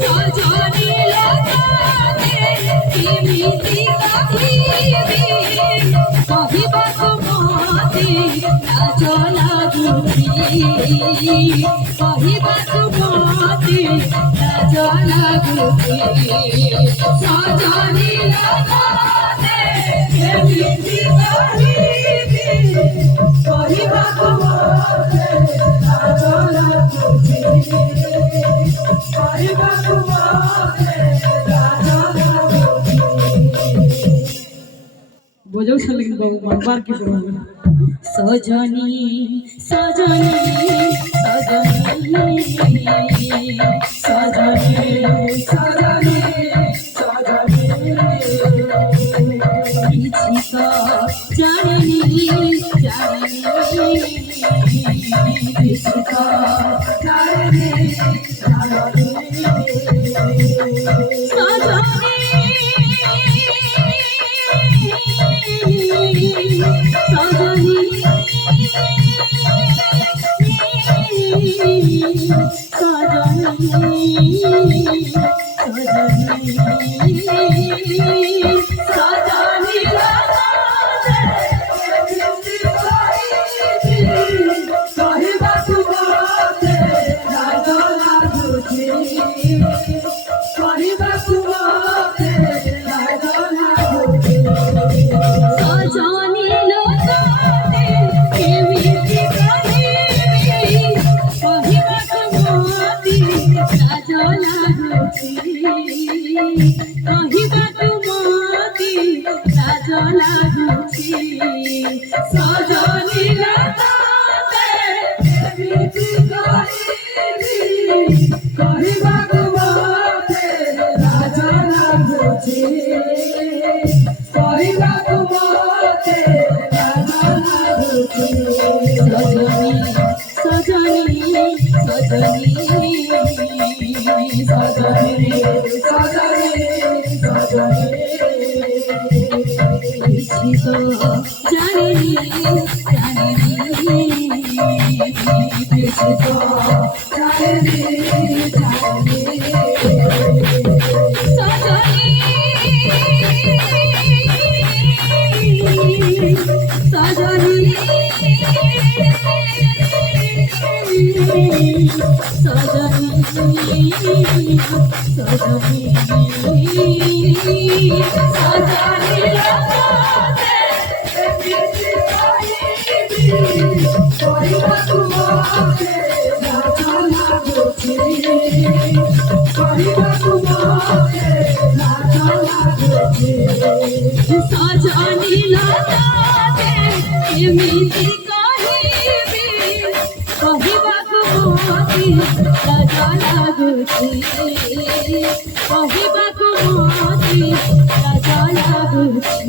সজনী লতাতে কেমিতি কাহিবি কহিବାକୁ মতে লাজ লাগুଛି କହିବାକୁ ମତେ ଲାଜ ଲାଗୁଛି ସଜনী ଲତାତେ କେମିତି କାହିବି କହିବାକୁ ମତେ ଲାଜ ଲାଗୁଛି କହିବାକୁ ମତେ ଲାଜ ଲାଗୁଛି बजाऊ छल लेकिन बाबू बार की पड़ोगे सजनी सजनी सजनी सजनी सजनी सजनी किसी का जाने किसी का जाने କହିବାକୁ ମତେ ଲାଜ ଲାଗୁଛି ସଜনী ଲତାତେ କେମିତି କହିବି କହିବାକୁ ମତେ ଲାଜ ଲାଗୁଛି କହିବାକୁ ମତେ ଲାଜ ଲାଗୁଛି ସଜনী ସଜনী ସଜনী सजनी सजनी सजनी किसी को जाने किसी को जाने सजनी सजनी सजनी लताते केमिति कहिबि କହିବାକୁ ମତେ ଲାଜ ଲାଗୁଛି କହିବାକୁ ମତେ ଲାଜ ଲାଗୁଛି